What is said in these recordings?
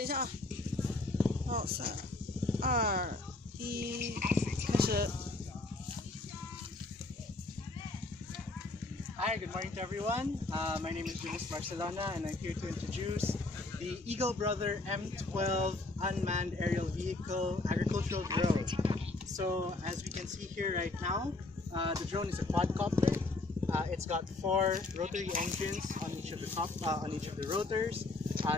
等一下啊，好，三、二、一，开始。Hi, good morning to everyone. My name is Julius Barcelona and I'm here to introduce the Eagle Brother M12 Unmanned Aerial Vehicle Agricultural Drone. So as we can see here right now, the drone is a quadcopter. It's got 4 rotary engines on each of the rotors.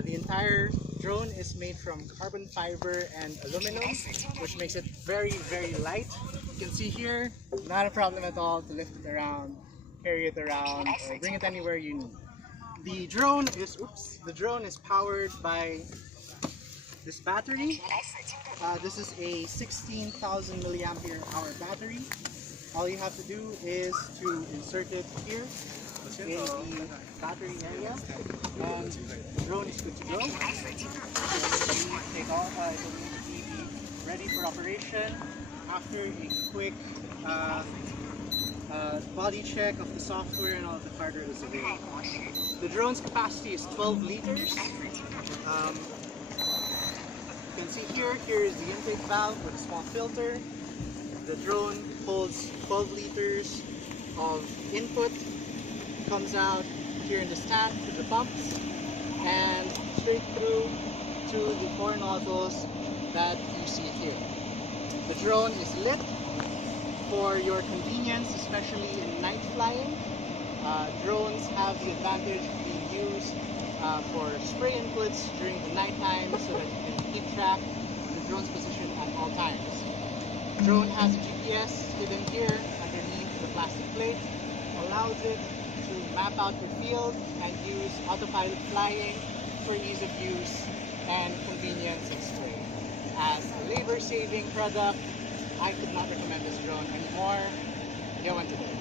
The entire drone is made from carbon fiber and aluminum, which makes it very, very light. You can see here, not a problem at all to lift it around, carry it around, or bring it anywhere you need. The drone is powered by this battery. This is a 16,000 milliampere hour battery. All you have to do is to insert it here in the battery area, and the drone is good to go. It will be ready for operation after a quick body check of the software and all of the hardware is available. The drone's capacity is 12 liters. You can see here is the intake valve with a small filter. The drone holds 12 liters of input, comes out here in this tank to the pumps, and straight through to the 4 nozzles that you see here. The drone is lit for your convenience, especially in night flying. Drones have the advantage of being used for spray inputs during the nighttime so that you can keep track of the drone's position at all times. The drone has a GPS hidden here underneath the plastic plate, allows it to map out your field and use autopilot flying for ease of use and convenience of spray. As a labor-saving product, I could not recommend this drone anymore. Yo, and today.